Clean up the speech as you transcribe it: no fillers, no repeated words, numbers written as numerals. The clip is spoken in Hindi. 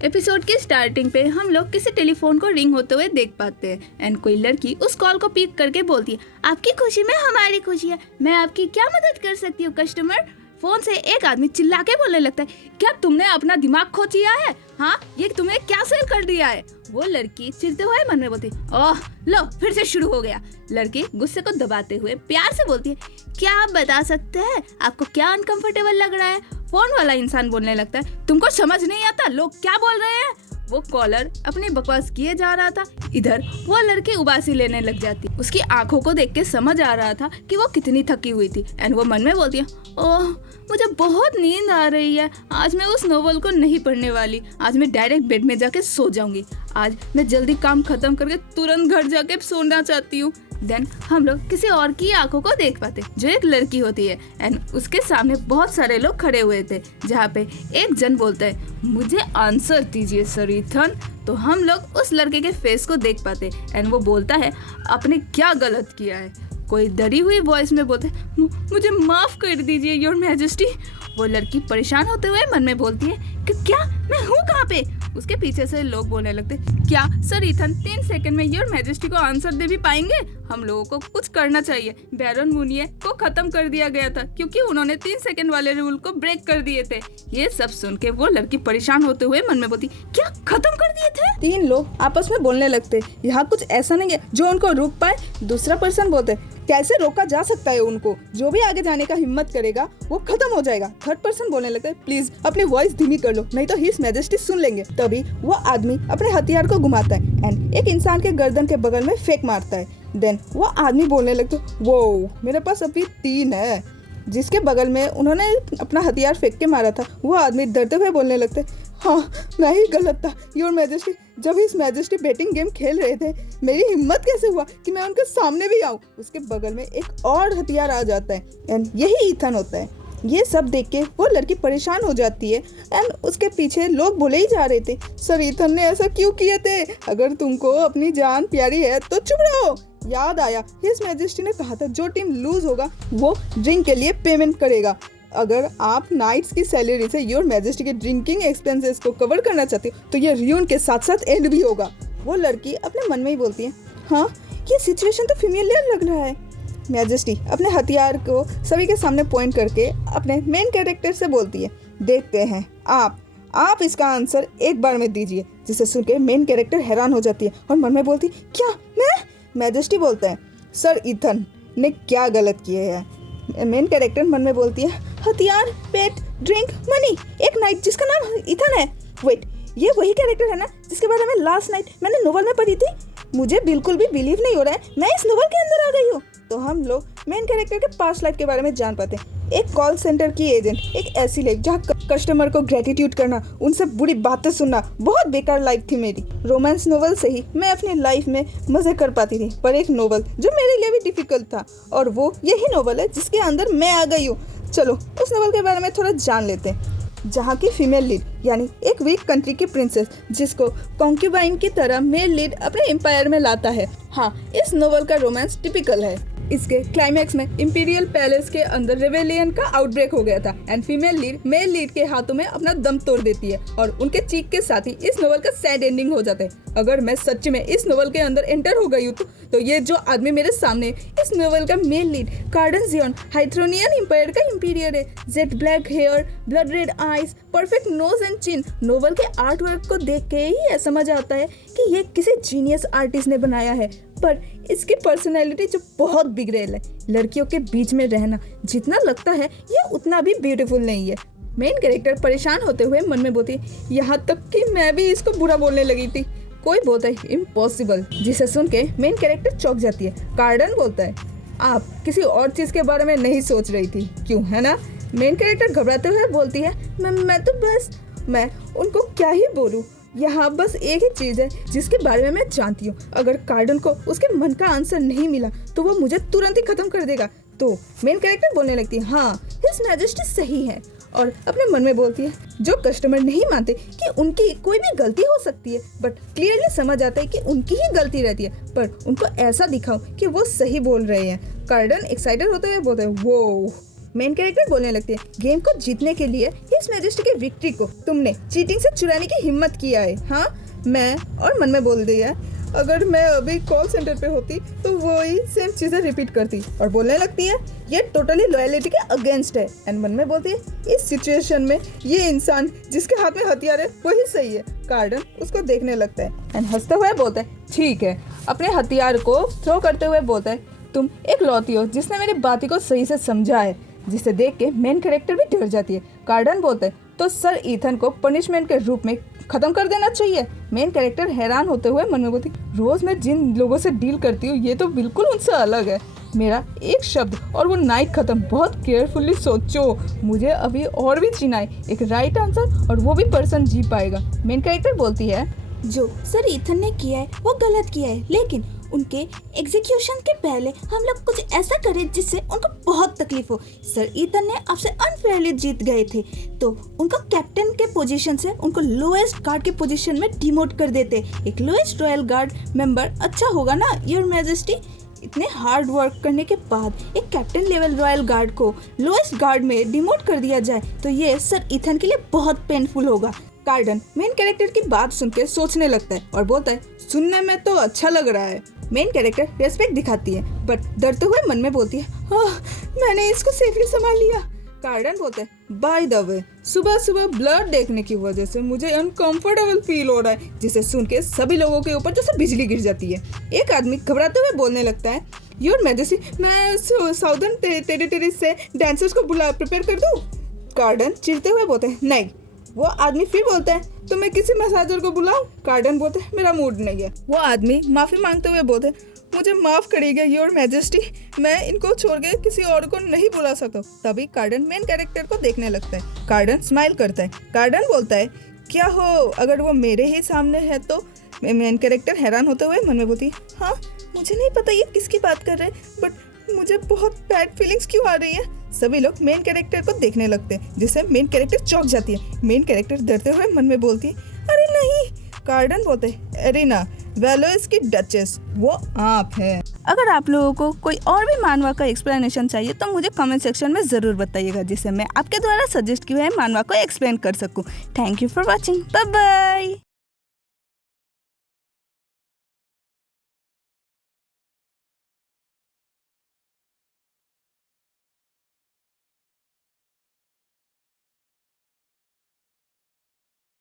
एपिसोड के स्टार्टिंग पे हम लोग किसी टेलीफोन को रिंग होते हुए देख पाते हैं एंड कोई लड़की उस कॉल को पिक करके बोलती है, आपकी खुशी में हमारी खुशी है, मैं आपकी क्या मदद कर सकती हूँ कस्टमर। फोन से एक आदमी चिल्ला के बोलने लगता है, क्या तुमने अपना दिमाग खो दिया है? हाँ, ये तुमने क्या सेल कर दिया है? वो लड़की चिढ़ते हुए मन में बोलती, ओह लो फिर से शुरू हो गया। लड़की गुस्से को दबाते हुए प्यार से बोलती है, क्या आप बता सकते हैं आपको क्या अनकंफर्टेबल लग रहा है? फोन वाला इंसान बोलने लगता है, तुमको समझ नहीं आता लोग क्या बोल रहे हैं? वो कॉलर अपनी बकवास किए जा रहा था, इधर वो लड़की उबासी लेने लग जाती। उसकी आंखों को देख के समझ आ रहा था कि वो कितनी थकी हुई थी एंड वो मन में बोलती है, ओह मुझे बहुत नींद आ रही है, आज मैं उस नोवेल को नहीं पढ़ने वाली, आज मैं डायरेक्ट बेड में जाके सो जाऊंगी, आज मैं जल्दी काम खत्म करके तुरंत घर जाके सोना चाहती हूँ। देन हम लोग किसी और की आंखों को देख पाते जो एक लड़की होती है एंड उसके सामने बहुत सारे लोग खड़े हुए थे, जहाँ पे एक जन बोलता है, मुझे आंसर दीजिए सर इथन। तो हम लोग उस लड़के के फेस को देख पाते एंड वो बोलता है, आपने क्या गलत किया है? कोई डरी हुई वॉइस में बोलते, मुझे माफ कर दीजिए योर मैजेस्टी। वो लड़की परेशान होते हुए मन में बोलती है कि क्या मैं हूँ कहाँ पे? उसके पीछे से लोग बोलने लगते, क्या सर इथन 3 सेकंड में योर मैजेस्टी को आंसर दे भी पाएंगे? हम लोगों को कुछ करना चाहिए। बैरन मुनिए को खत्म कर दिया गया था क्योंकि उन्होंने 3 सेकंड वाले रूल को ब्रेक कर दिए थे। ये सब सुन के वो लड़की परेशान होते हुए मन में बोलती, क्या खत्म कर दिए थे? 3 लोग आपस में बोलने लगते, यहाँ कुछ ऐसा नहीं है जो उनको रोक पाए। दूसरा पर्सन बोलते, कैसे रोका जा सकता है उनको? जो भी आगे जाने का हिम्मत करेगा वो खत्म हो जाएगा। थर्ड पर्सन बोलने लगता है, प्लीज अपनी वॉइस धीमी कर लो नहीं तो हिज मैजेस्टी सुन लेंगे। तभी वो आदमी अपने हथियार को घुमाता है एंड एक इंसान के गर्दन के बगल में फेंक मारता है। देन वो आदमी बोलने लगता है, वो मेरे पास अभी 3 है। जिसके बगल में उन्होंने अपना हथियार फेंक के मारा था वो आदमी डरते हुए बोलने लगते, हाँ मैं ही गलत था योर मैजेस्टी। जब इस मैजेस्टी बैटिंग गेम खेल रहे थे मेरी हिम्मत कैसे हुआ कि मैं उनके सामने भी आऊँ? उसके बगल में एक और हथियार आ जाता है एंड यही ईथन होता है। ये सब देख के वो लड़की परेशान हो जाती है एंड उसके पीछे लोग बोले ही जा रहे थे, सर ईथन ने ऐसा क्यों किए थे? अगर तुमको अपनी जान प्यारी है तो चुप रहो। याद आया हिज मैजेस्टी ने कहा था जो टीम लूज होगा वो ड्रिंक के लिए पेमेंट करेगा। अगर आप नाइट्स की सैलरी से योर मैजेस्टी के ड्रिंकिंग एक्सपेंसेस को कवर करना चाहते हो तो ये रियून के साथ साथ एंड भी होगा। वो लड़की अपने मन में ही बोलती है, हाँ ये सिचुएशन तो फेमिलियर लग रहा है। मैजेस्टी अपने हथियार को सभी के सामने पॉइंट करके अपने मेन कैरेक्टर से बोलती है, देखते हैं आप इसका आंसर एक बार में दीजिए। जिसे सुन के मेन कैरेक्टर हैरान हो जाती है और मन में बोलती, क्या मैं? मैजेस्टी बोलता है, सर इथन ने क्या गलत किए है? मेन कैरेक्टर मन में बोलती है, हथियार, पेट, ड्रिंक, मनी, एक नाइट जिसका नाम इथन है। वेट, ये वही कैरेक्टर है ना जिसके बारे में लास्ट नाइट मैंने नोवेल में पढ़ी थी? मुझे बिल्कुल भी बिलीव नहीं हो रहा है मैं इस नोवेल के अंदर आ गई हूँ। तो हम लोग मेन कैरेक्टर के पास्ट लाइफ के बारे में जान पाते हैं। एक कॉल सेंटर की एजेंट, एक ऐसी लाइफ जहाँ कस्टमर को ग्रेटिट्यूड करना, उनसे बुरी बातें सुनना, बहुत बेकार लाइफ थी मेरी। रोमांस नोवेल से ही मैं अपनी लाइफ में मजे कर पाती थी, पर एक नोवेल जो मेरे लिए भी डिफिकल्ट था और वो यही नोवेल है जिसके अंदर मैं आ गई हूँ। चलो उस नोवेल के बारे में थोड़ा जान लेते हैं। जहाँ की फीमेल लीड यानी एक वीक कंट्री की प्रिंसेस जिसको कॉन्क्यूबाइन की तरह मेल लीड अपने एम्पायर में लाता है। हाँ, इस नोवेल का रोमांस टिपिकल है। इसके क्लाइमैक्स में इंपीरियल पैलेस के अंदर रेवेलियन का आउटब्रेक हो गया था and female lead male lead के हाथों में अपना दम तोड़ देती है और उनके चीख के साथ ही इस नोवेल का सैड एंडिंग हो जाता है। अगर मैं सच में इस नोवेल के अंदर एंटर हो गई हूँ तो ये जो आदमी मेरे सामने इस नोवेल का मेल लीड कार्डन जियोन हाइथ्रोनियन एम्पायर का इंपीरियर है। Jet black hair, blood red eyes, perfect nose and chin. Novel के आर्ट वर्क को देख के ही यह समझ आता है कि ये किसी जीनियस आर्टिस्ट ने बनाया है, पर इसकी पर्सनैलिटी जो बहुत बिगड़ेल है। लड़कियों के बीच में रहना जितना लगता है ये उतना भी ब्यूटीफुल नहीं है। मेन कैरेक्टर परेशान होते हुए मन में बोलती, यहाँ तक कि मैं भी इसको बुरा बोलने लगी थी। कोई बोलता है इम्पॉसिबल, जिसे सुन के मेन कैरेक्टर चौंक जाती है। कार्डन बोलता है, आप किसी और चीज के बारे में नहीं सोच रही थी क्यों, है ना? मेन कैरेक्टर घबराते हुए बोलती है, मैं उनको क्या ही बोलूं, यहाँ बस एक ही चीज है जिसके बारे में मैं जानती हूँ। अगर कार्डन को उसके मन का आंसर नहीं मिला तो वो मुझे तुरंत ही खत्म कर देगा। तो मेन कैरेक्टर बोलने लगती है, हाँ हिज मैजेस्टी सही है, और अपने मन में बोलती है, जो कस्टमर नहीं मानते कि उनकी कोई भी गलती हो सकती है बट क्लियरली समझ आता है कि उनकी ही गलती रहती है, पर उनको ऐसा दिखाओ कि वो सही बोल रहे हैं। कार्डन एक्साइटेड होते हुए बोलते हैं, वो मेन कैरेक्टर बोलने लगती है, गेम को जीतने के लिए हिज मैजेस्टी की विक्ट्री को तुमने चीटिंग से चुराने की हिम्मत किया है। हाँ, मैं और मन में बोल दिया, अगर मैं अभी कॉल सेंटर पे होती तो वही सेम चीज़ें रिपीट करती। और बोलने लगती है, ये टोटली लॉयलिटी के अगेंस्ट है। एंड मन में बोलती है, इस सिचुएशन में ये इंसान जिसके हाथ में हथियार है वही सही है। कार्डन उसको देखने लगता है एंड हंसते हुए बोलता है, ठीक है। अपने हथियार को थ्रो करते हुए बोलता है, तुम एक लौती हो जिसने मेरी बात को सही से समझा है। जिसे देख के मेन कैरेक्टर भी डर जाती है। कार्डन बोलता है, तो सर ईथन को पनिशमेंट के रूप में खत्म कर देना चाहिए। मेन कैरेक्टर हैरान होते हुए मन में बोलती, रोज मैं जिन लोगों से डील करती हूँ ये तो बिल्कुल उनसे अलग है। मेरा एक शब्द और वो नाइट खत्म। बहुत केयरफुली सोचो, मुझे अभी और भी जीना है। एक राइट आंसर और वो भी पर्सन जी पाएगा। मेन कैरेक्टर बोलती है, जो सर ईथन ने किया है वो गलत किया है, लेकिन उनके एग्जीक्यूशन के पहले हम लोग कुछ ऐसा करें जिससे उनको बहुत तकलीफ हो। सर ईथन ने आपसे अनफेयरली जीत गए थे, तो उनको कैप्टन के पोजीशन से उनको लोएस्ट गार्ड के पोजीशन में डिमोट कर देते। एक लोएस्ट रॉयल गार्ड मेंबर अच्छा होगा ना योर मैजेस्टी। इतने हार्ड वर्क करने के बाद एक कैप्टन लेवल रॉयल गार्ड को लोएस्ट गार्ड में डिमोट कर दिया जाए तो ये सर ईथन के लिए बहुत पेनफुल होगा। कार्डन मेन कैरेक्टर की बात सुन के सोचने लगता है और बोलता है, सुनने में तो अच्छा लग रहा है। मेन कैरेक्टर रेस्पेक्ट दिखाती है बट डरते हुए मन में बोलती है, मैंने इसको सेफली संभाल लिया। कार्डन बोलता है, बाय द वे सुबह सुबह ब्लड देखने की वजह से मुझे अनकंफर्टेबल फील हो रहा है, जिसे सुन के सभी लोगों के ऊपर जैसे बिजली गिर जाती है। एक आदमी घबराते हुए बोलने लगता है, योर मैजेस्टी, मैं साउदर्न टेरिटरी से डांसर्स को प्रिपेयर कर दूं। कार्डन चिढ़ते हुए बोलते हैं, नहीं। वो आदमी फिर बोलता है, तो मैं किसी मसाजर को बुलाऊं। कार्डन बोलते हैं, मेरा मूड नहीं है। वो आदमी माफी मांगते हुए बोलते हैं, मुझे माफ करिएगा योर मैजेस्टी, मैं इनको छोड़ के किसी और को नहीं बुला सकता। तभी कार्डन मेन कैरेक्टर को देखने लगता है। कार्डन स्माइल करता है। कार्डन बोलता है, क्या हो, अगर वो मेरे ही सामने है तो। मेन कैरेक्टर हैरान होते हुए मन में बोलती है, हाँ मुझे नहीं पता ये किसकी बात कर रहे हैं, बट मुझे बहुत बैड फीलिंग्स क्यों आ रही है। सभी लोग मेन कैरेक्टर को देखने लगते हैं, जिससे मेन कैरेक्टर चौंक जाती है। मेन कैरेक्टर डरते हुए मन में बोलती है, अरे नहीं। कार्डन बोलते हैं, एरिना वेलोस की डचेस, वो आप है। अगर आप लोगों को कोई और भी मानवा का एक्सप्लेनेशन चाहिए तो मुझे कमेंट सेक्शन में ज़रूर बताइएगा, जिससे मैं आपके द्वारा सजेस्ट किए हुए मानवा को एक्सप्लेन कर सकूं। Thank you for watching, bye bye.